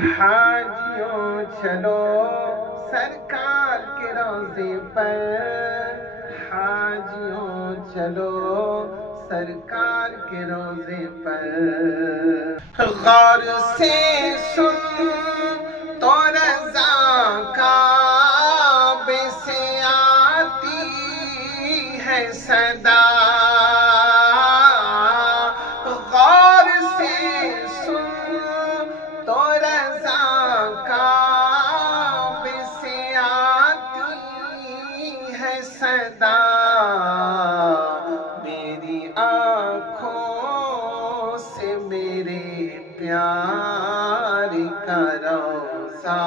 حاجیوں چلو سرکار کے روضے پر، حاجیوں چلو سرکار کے روضے پر، غور سے سن تو رضا کعبے سے آتی ہے صدا، غور سے سن تو رضا کعبے سے آتی ہے صدا، میری آنکھوں سے میرے پیار کا روضہ